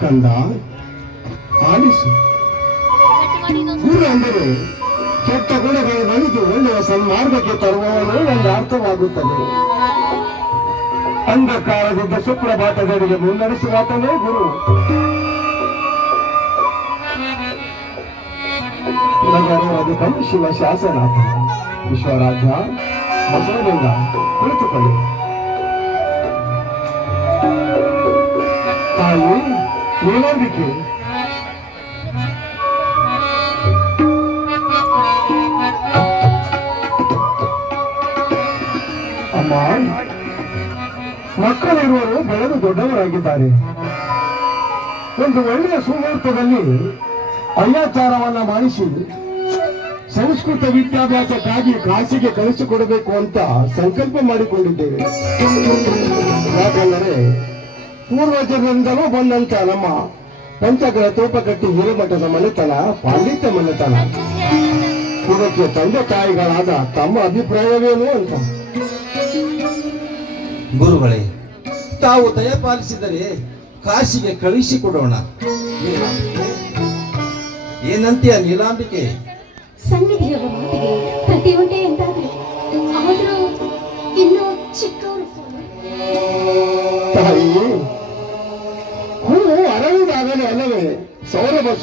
ಕಂದ ಆಲಿಸು. ಗುರು ಅಂದರೆ ಕೆಟ್ಟ ಗುಣಗಳು ಬಳಿದು ಒಳ್ಳೆಯ ಸನ್ಮಾರ್ಗಕ್ಕೆ ತರುವವನು ನನಗೆ ಅರ್ಥವಾಗುತ್ತದೆ. ಅಂಧಕಾರದಿಂದ ಸುಪ್ರಭಾತದವರಿಗೆ ಮುನ್ನಡೆಸುವಾತನೇ ಗುರು. ನಗರವಧಿಕಂ ಶಿವ ಶಾಸನಾಥ ವಿಶ್ವರಾಜ್ಯ ಬಸವಲಿಂಗ ಕುಳಿತುಕೊಳ್ಳಿ. ತಾಯಿ ನೀಲಾಂಬಿಕೆ, ಅಮ್ಮ, ಮಕ್ಕಳಿರುವರು ಬೆಳೆದು ದೊಡ್ಡವರಾಗಿದ್ದಾರೆ. ಒಂದು ಒಳ್ಳೆಯ ಸುಮುಹೂರ್ತದಲ್ಲಿ ಅಯ್ಯಾಚಾರವನ್ನ ಮಾಡಿಸಿ ಸಂಸ್ಕೃತ ವಿದ್ಯಾಭ್ಯಾಸಕ್ಕಾಗಿ ಕಾಶಿಗೆ ಕಳಿಸಿಕೊಡಬೇಕು ಅಂತ ಸಂಕಲ್ಪ ಮಾಡಿಕೊಂಡಿದ್ದೇವೆ. ಯಾಕಂದರೆ ಪೂರ್ವಜರಿಂದಲೂ ಬಂದಂತ ನಮ್ಮ ಪಂಚಗ್ರಹ ತೋಪಕಟ್ಟಿ ಹಿರೇಮಠದ ಮನೆತನ ಪಾಂಡಿತ್ಯ ಮನೆತನ. ಇದಕ್ಕೆ ತಂದೆ ತಾಯಿಗಳಾದ ತಮ್ಮ ಅಭಿಪ್ರಾಯವೇನು ಅಂತ. ಗುರುಗಳೇ, ತಾವು ದಯಪಾಲಿಸಿದರೆ ಕಾಶಿಗೆ ಕಳಿಸಿಕೊಡೋಣ. ಏನಂತೀಯ ನೀಲಾಂಬಿಕೆ? ಸಂಗತಿಯವರ ಮಾತಿಗೆ ಪ್ರತಿ ಉಂಟೆ ಎಂದಾದ್ರೆ ಆದರೂ ಇನ್ನೂ ಚಿಕ್ಕವರು. ತಾಯಿ, ಹೂವು ಅರಳಿದಾಗಲೇ ಅಲ್ಲವೇ ಸೌರಭ